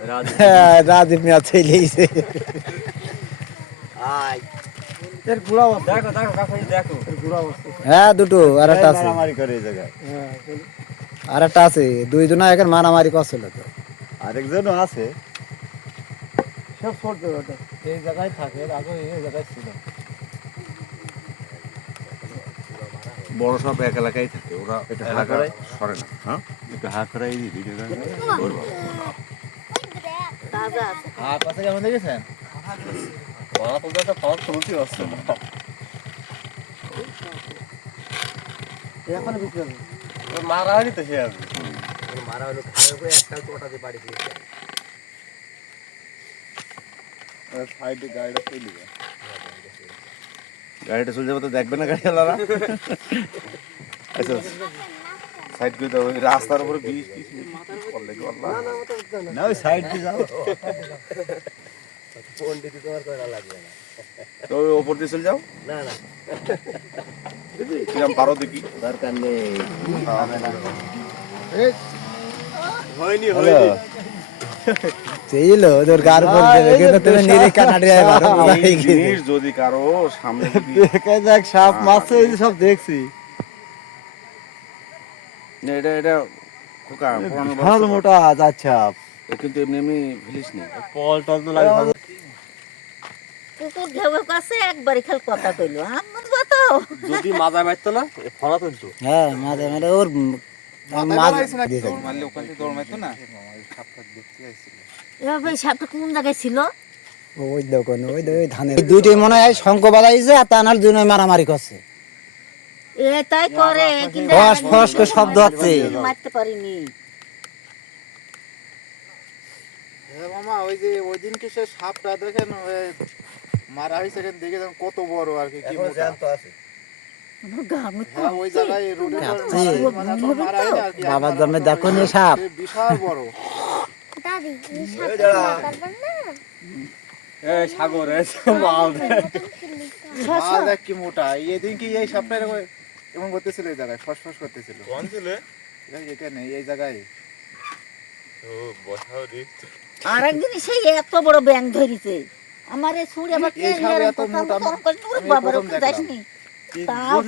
রাজীব মিয়া ছেলেইছে এর গুড়া অবস্থা দেখো দেখো কাকা দেখো এর গুড়া অবস্থা হ্যাঁ দুটো আর একটা আছে মারামারি করে এই জায়গায় আর একটা আছে দুইজনে এখন মারামারি করছিল তো আরেকজনও আছে সব ছোট ওটা এই জায়গায় থাকে আগে এই জায়গায় ছিল বড় সব এক এলাকায় থাকে ওরা একটু এলাকা হাঁকড়াই সরে না হ্যাঁ একটু হাত করাই দিই ভিডিওটা হাত আছে কেমন দেখেছেন বড় তোমরা তো ফল তুলতে হচ্ছে না এখন বিক্রি হবে মারা হয়নি তো সে আর মারা হলো ঘাড়ের উপরে একটা টোটাতে বাড়ি দিয়েছে সাইডে গাড়িটা চলে যাবে গাড়িটা চলে যাবে তো দেখবে না গাড়িওয়ালারা আচ্ছা সাইড করে দাও ওই রাস্তার উপরে বিষ পড়লে কি আল্লাহ না ওই সাইড দিয়ে যাও পন্ডিত তোমার করা লাগবে না তো ওই ওপর দিয়ে চলে যাও না না কিরম পারো দেখি দরকার নেই হয়নি হয়নি ছিল তোর গার উপর দেবে কিন্তু তুমি নিরীক্ষা না দিয়ে এই জিনিস যদি কারো সামনে যদি দেখে দেখ সাপ মাছ এই সব দেখছি না, এটা খোকা পুরানো ভালো মোটা আচ্ছা কিন্তু এমনি এমনি ফেলিস নি পল টল তো লাগে ভালো কুকুর ঘেউ কাছে একবারই খাল কথা কইলো আমার কথা যদি মাজা মারতো না ফলা তুলতো হ্যাঁ মাঝে মাঝে ওর মারলে ওখান থেকে দৌড় মারতো না এভাবে সাপটা কোন জায়গায় ছিল ওই দেখুন ওই ধানের দুইটাই মনে হয় শঙ্খ বাজাইছে আর তা নাহলে দুই মারামারি করছে এ তাই করে কিন্তু ফস ফস করে শব্দ হচ্ছে মারতে পারিনি মামা ওই যে ওই দিনকে সে সাপটা দেখেন মারা হয়েছে দেখে কত বড় আর কি মোটা আছে আমার গামে তো হ্যাঁ, ওই জায়গায় রোডের কাঁপছে। মারা হয় না আর কি বাবার জন্য দেখো নি সাপ সে বিশাল বড় দাদি এই সাপটা পারবেন না এই সাগর এই মাল মাল দেখ কি মোটা এই দিন কি এই সাপটা এমন করতেছিল এই জায়গায় ফসফস করতেছিল কোন ছিল এখানে এই জায়গায় ও বসাও রে আর একদিন সেই এত বড় ব্যাং ধরিছে আমারে ছুঁড়ে আবার এই সাপ এত মোটা বাবার আমি প্রথম যাসনি তাও